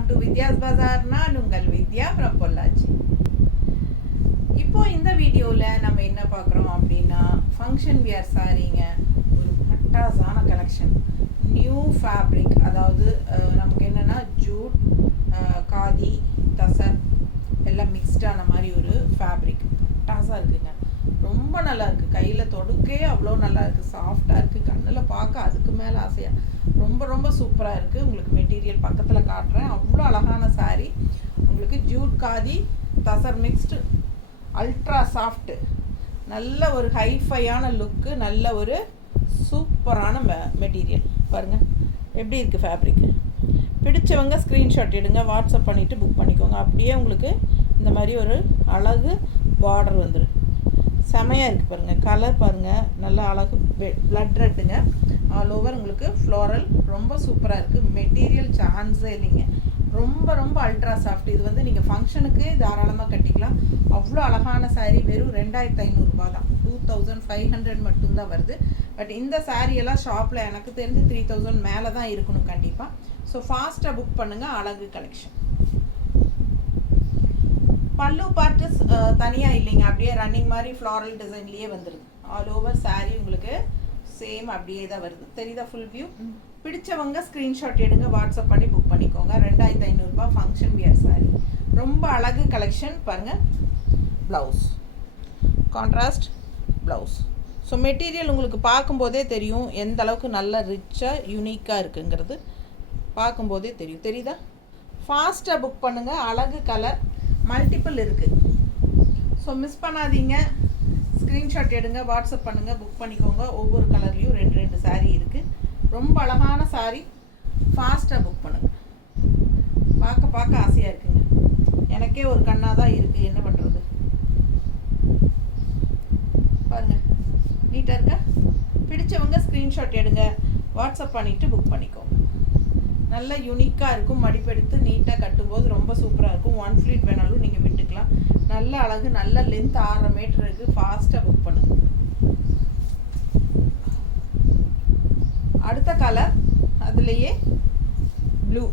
Welcome to Vidya's பஜார். நான் உங்கள் வித்யா from Pollachi. இப்போ இந்த வீடியோவில் நம்ம என்ன பார்க்குறோம் அப்படின்னா ஃபங்க்ஷன் வியர் சாரீங்க. ஒரு பட்டாசான கலெக்ஷன், நியூ ஃபேப்ரிக். அதாவது நமக்கு என்னென்னா ஜூட், காதி, தசர் எல்லாம் மிக்ஸ்டான மாதிரி ஒரு ஃபேப்ரிக். பட்டாசாக இருக்குங்க, ரொம்ப நல்லா இருக்குது. கையில் தொடுக்கே அவ்வளோ நல்லா இருக்குது, சாஃப்டாக இருக்குது, கண்ணில் பார்க்க அதுக்கு மேலே ஆசையாக ரொம்ப ரொம்ப சூப்பராக இருக்குது. உங்களுக்கு மெட்டீரியல் பக்கத்தில் காட்டுறேன். அவ்வளோ அழகான சாரீ. உங்களுக்கு Jude, khadi, tussar mixed, ultra soft, நல்ல ஒரு ஹைஃபையான லுக்கு, நல்ல ஒரு சூப்பரான மெட்டீரியல். பாருங்கள் எப்படி இருக்குது ஃபேப்ரிக்கு. பிடிச்சவங்க ஸ்க்ரீன்ஷாட் எடுங்க, வாட்ஸ்அப் பண்ணிவிட்டு புக் பண்ணிக்கோங்க. அப்படியே உங்களுக்கு இந்த மாதிரி ஒரு அழகு பார்டர் வந்துடும். செமையாக இருக்குது பாருங்கள். கலர் பாருங்கள், நல்லா அழகு பிளட் ரெட்டுங்க. ஆல் ஓவர் உங்களுக்கு ஃப்ளோரல், ரொம்ப சூப்பராக இருக்குது. மெட்டீரியல் சான்ஸே இல்லைங்க, ரொம்ப ரொம்ப அல்ட்ரா சாஃப்ட். இது வந்து நீங்கள் ஃபங்க்ஷனுக்கு தாராளமாக கட்டிக்கலாம். அவ்வளோ அழகான சாரீ. வெறும் 2500 தான், 2500 மட்டும்தான் வருது. பட் இந்த சாரியெல்லாம் ஷாப்பில் எனக்கு தெரிஞ்சு 3000 மேலே தான் இருக்கணும் கண்டிப்பாக. ஸோ ஃபாஸ்ட்டாக புக் பண்ணுங்கள். அழகு கலெக்ஷன். பல்லு பார்ட்டு தனியாக இல்லைங்க, அப்படியே ரன்னிங் மாதிரி ஃப்ளாரல் டிசைன்லேயே வந்துடுது. ஆல் ஓவர் சாரீ உங்களுக்கு சேம் அப்படியே தான் வருது. தெரியுதா ஃபுல் வியூ? பிடிச்சவங்க ஸ்க்ரீன்ஷாட் எடுங்க, வாட்ஸ்அப் பண்ணி புக் பண்ணிக்கோங்க. 2500 ஃபங்க்ஷன் வியர் சாரீ. ரொம்ப அழகு கலெக்ஷன். பாருங்கள், blouse contrast blouse. So material உங்களுக்கு பார்க்கும்போதே தெரியும் எந்த அளவுக்கு நல்ல ரிச்சாக யூனிக்காக இருக்குங்கிறது பார்க்கும்போதே தெரியும். தெரியுதா? ஃபாஸ்ட்டாக புக் பண்ணுங்கள். அழகு கலர் மல்டிபிள் இருக்குது, ஸோ மிஸ் பண்ணாதீங்க. ஸ்க்ரீன்ஷாட் எடுங்க, வாட்ஸ்அப் பண்ணுங்கள், புக் பண்ணிக்கோங்க. ஒவ்வொரு கலர்லேயும் 2 சாரீ இருக்குது. ரொம்ப அழகான சாரீ. ஃபாஸ்ட்டாக புக் பண்ணுங்கள். பார்க்க ஆசையாக இருக்குங்க. எனக்கே ஒரு கண்ணாக தான் இருக்குது, என்ன பண்ணுறது. பாருங்கள் நீட்டாக இருக்கா? பிடிச்சவங்க ஸ்க்ரீன்ஷாட் எடுங்க, வாட்ஸ்அப் பண்ணிவிட்டு புக் பண்ணிக்கோங்க. நல்ல யூனிக்காக இருக்கும். மடிப்பெடுத்து நீட்டாக கட்டும்போது ரொம்ப சூப்பராக இருக்கும். 1 ஃப்ளீட் வேணாலும் நீங்கள் விட்டுக்கலாம். நல்ல அழகு, நல்ல லென்த் 6 மீட்டர் இருக்குது. ஃபாஸ்ட்டாக புக் பண்ணுங்க. அடுத்த கலர் அதுலேயே ப்ளூ,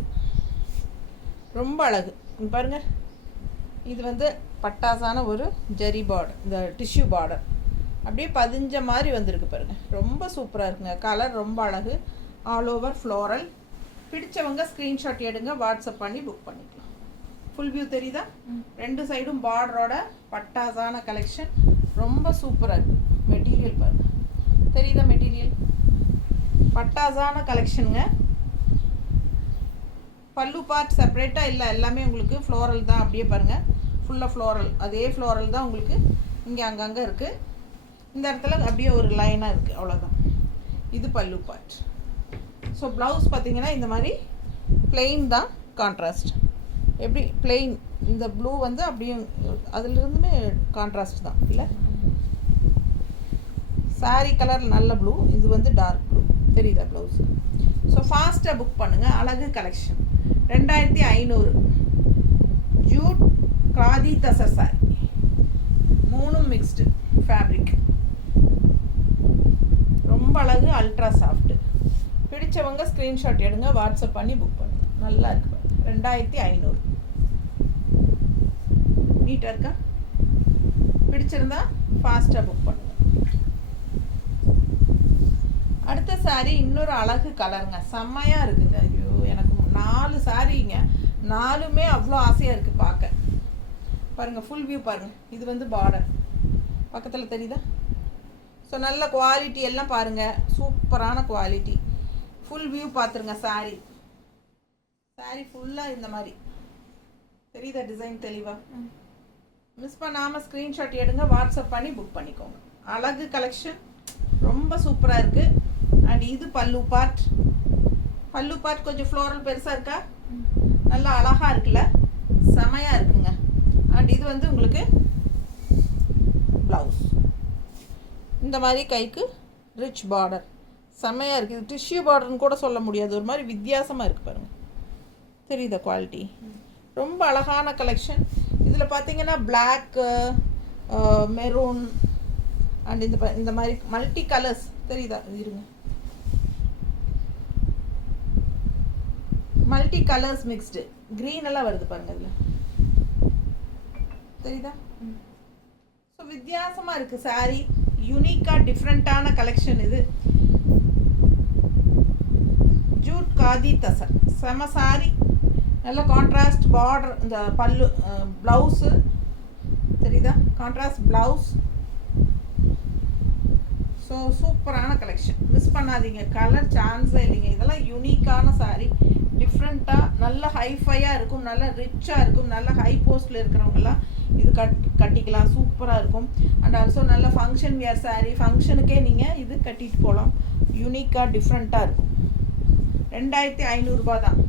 ரொம்ப அழகு. பாருங்கள், இது வந்து பட்டாசான ஒரு ஜரி பார்டர், இந்த டிஷ்யூ பார்டர் அப்படியே பதிஞ்ச மாதிரி வந்திருக்கு பாருங்கள். ரொம்ப சூப்பராக இருக்குங்க. கலர் ரொம்ப அழகு. All over floral. பிடிச்சவங்க ஸ்க்ரீன்ஷாட் எடுங்க, வாட்ஸ்அப் பண்ணி புக் பண்ணிக்கலாம். ஃபுல் வியூ தெரியுதா? 2 சைடும் பார்டரோட பட்டாசான கலெக்ஷன். ரொம்ப சூப்பராக இருக்குது. மெட்டீரியல் பாருங்கள், தெரியுதா? மெட்டீரியல் பட்டாசான கலெக்ஷனுங்க. பல்லு பார்ட் செப்பரேட்டாக இல்லை, எல்லாமே உங்களுக்கு ஃப்ளோரல் தான். அப்படியே பாருங்கள், ஃபுல்லாக ஃப்ளோரல். அதே ஃப்ளோரல் தான் உங்களுக்கு இங்கே அங்கங்கே இருக்குது. இந்த இடத்துல அப்படியே ஒரு லைனாக இருக்குது, அவ்வளோதான். இது பல்லு பார்ட். ஸோ ப்ளவுஸ் பார்த்தீங்கன்னா இந்த மாதிரி பிளெயின் தான். கான்ட்ராஸ்ட் எப்படி பிளெயின், இந்த ப்ளூ வந்து அப்படியே அதுலேருந்துமே கான்ட்ராஸ்ட் தான் இல்லை. சாரீ கலர் நல்ல ப்ளூ, இது வந்து டார்க் ப்ளூ. தெரியுதா ப்ளவுஸ்? ஸோ ஃபாஸ்ட்டாக புக் பண்ணுங்கள். அழகு collection. 2500 Jude, khadi, tussar sorry, 3 mixed fabric. ரொம்ப அழகு, அல்ட்ரா சாஃப்ட்டு. பிடிச்சவங்க ஸ்க்ரீன்ஷாட் எடுங்க, வாட்ஸ்அப் பண்ணி புக் பண்ணுங்கள். நல்லா இருக்கு. 2500 நீட்டாக இருக்கா? பிடிச்சிருந்தா ஃபாஸ்ட்டாக புக் பண்ணுங்கள். அடுத்த சாரீ இன்னொரு அழகு கலருங்க, செம்மையாக இருக்குங்க. ஐயோ, எனக்கு 4 சாரீங்க, 4மே அவ்வளோ ஆசையாக இருக்குது பார்க்க. பாருங்கள் ஃபுல் வியூ பாருங்கள். இது வந்து பார்டர் பக்கத்தில் தெரியுதா? ஸோ நல்ல குவாலிட்டி எல்லாம் பாருங்கள், சூப்பரான குவாலிட்டி. ஃபுல் வியூ பார்த்துருங்க. சாரீ ஃபுல்லாக இந்த மாதிரி தெரியுதா? டிசைன் தெளிவாக. மிஸ் பண்ணாமல் ஸ்க்ரீன்ஷாட் எடுங்க, வாட்ஸ்அப் பண்ணி புக் பண்ணிக்கோங்க. அழகு கலெக்ஷன், ரொம்ப சூப்பராக இருக்குது. அண்ட் இது பல்லு பார்ட். பல்லு பார்ட் கொஞ்சம் ஃப்ளோரல் பெருசாக இருக்கா? நல்லா அழகாக இருக்குல்ல, செமையாக இருக்குங்க. அண்ட் இது வந்து உங்களுக்கு ப்ளவுஸ். இந்த மாதிரி கைக்கு ரிச் பார்டர், செம்மையாக இருக்குது. இது டிஷ்யூ பார்டர்னு கூட சொல்ல முடியாது, ஒரு மாதிரி வித்தியாசமாக இருக்குது பாருங்கள். தெரியுதா குவாலிட்டி? ரொம்ப அழகான கலெக்ஷன். இதில் பார்த்தீங்கன்னா பிளாக்கு, மெரூன் அண்ட் இந்த மாதிரி மல்டி கலர்ஸ் தெரியுதா? இருங்க, மல்டி கலர்ஸ் மிக்ஸ்டு க்ரீன் எல்லாம் வருது பாருங்க இதில் தெரியுதா. ஸோ வித்தியாசமாக இருக்குது சாரீ, யூனிக்காக டிஃப்ரெண்ட்டான கலெக்ஷன் இது. ஜூட் காதி தசர் செம சாரி, நல்ல கான்ட்ராஸ்ட் பார்டர், இந்த பல்லு ப்ளவுஸு தெரியுதா, கான்ட்ராஸ்ட் ப்ளவுஸ். ஸோ சூப்பரான கலெக்ஷன், மிஸ் பண்ணாதீங்க. கலர் சான்ஸே இல்லைங்க. இதெல்லாம் யூனிக்கான சாரீ, டிஃப்ரெண்ட்டாக நல்ல ஹைஃபையாக இருக்கும், நல்ல ரிச்சாக இருக்கும். நல்ல ஹை போஸ்ட்டில் இருக்கிறவங்கலாம் இது கட்டிக்கலாம், சூப்பராக இருக்கும். அண்ட் ஆல்சோ நல்ல ஃபங்க்ஷன் வியர் சாரீ, ஃபங்க்ஷனுக்கே நீங்கள் இது கட்டிட்டு போகலாம். யூனிக்காக டிஃப்ரெண்ட்டாக இருக்கும். 2500 தான்.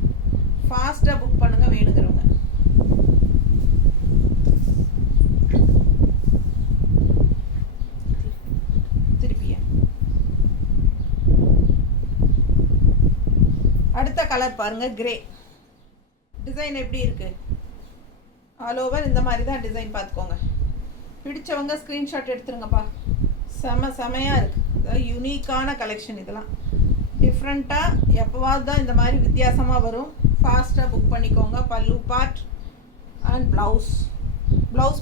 ஃபாஸ்ட்டாக புக் பண்ணுங்கள் வேணுங்கிறவங்க. திருப்பிய அடுத்த கலர் பாருங்க, கிரே. டிசைன் எப்படி இருக்கு? ஆல் ஓவர் இந்த மாதிரி தான் டிசைன் பார்த்துக்கோங்க. பிடிச்சவங்க ஸ்க்ரீன்ஷாட் எடுத்துருங்கப்பா. செமையாக இருக்குது. அதாவது யூனிக்கான கலெக்ஷன், இதெல்லாம் டிஃப்ரெண்ட்டாக எப்போவாது தான் இந்த மாதிரி வித்தியாசமாக வரும். ஃபாஸ்ட்டாக புக் பண்ணிக்கோங்க. பல்லு பார்ட் அண்ட் ப்ளவுஸ்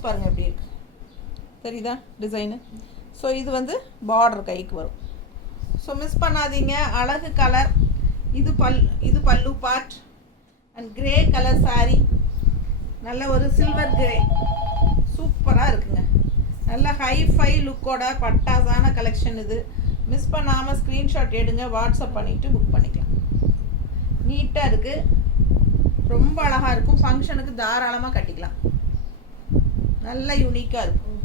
பாருங்கள் எப்படி இருக்குது, தெரியுதா டிசைனு. ஸோ இது வந்து பார்டர் கைக்கு வரும். ஸோ மிஸ் பண்ணாதீங்க. அழகு கலர். இது பல்லு part and grey colour sari, நல்ல ஒரு சில்வர் கிரே, சூப்பராக இருக்குங்க. நல்ல ஹைஃபை லுக்கோட பட்டாசான கலெக்ஷன் இது. மிஸ் பண்ணாமல் ஸ்க்ரீன்ஷாட் எடுங்க, வாட்ஸ்அப் பண்ணிவிட்டு புக் பண்ணிக்கலாம். நீட்டாக இருக்குது, ரொம்ப அழகாக இருக்கும். ஃபங்க்ஷனுக்கு தாராளமாக கட்டிக்கலாம். நல்ல யூனிக்காக இருக்கும்.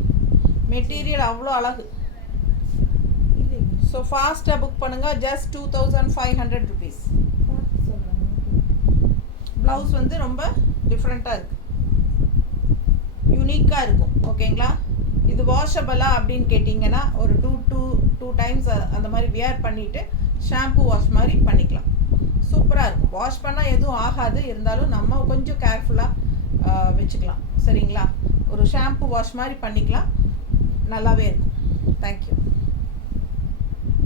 மெட்டீரியல் அவ்வளோ அழகு. ஸோ ஃபாஸ்ட்டாக புக் பண்ணுங்கள். Just 2500 rupees. ப்ளவுஸ் வந்து ரொம்ப டிஃப்ரெண்ட்டாக இருக்குது, யூனிக்காக இருக்கும். ஓகேங்களா. இது வாஷபிளா அப்படின்னு கேட்டிங்கன்னா ஒரு டூ டைம்ஸ் அந்த மாதிரி வியர் பண்ணிவிட்டு ஷாம்பு வாஷ் மாதிரி பண்ணிக்கலாம். சூப்பராக இருக்கும். வாஷ் பண்ணால் எதுவும் ஆகாது, இருந்தாலும் நம்ம கொஞ்சம் கேர்ஃபுல்லாக வச்சுக்கலாம். சரிங்களா. ஒரு ஷாம்பு வாஷ் மாதிரி பண்ணிக்கலாம், நல்லாவே இருக்கும். தேங்க்யூ.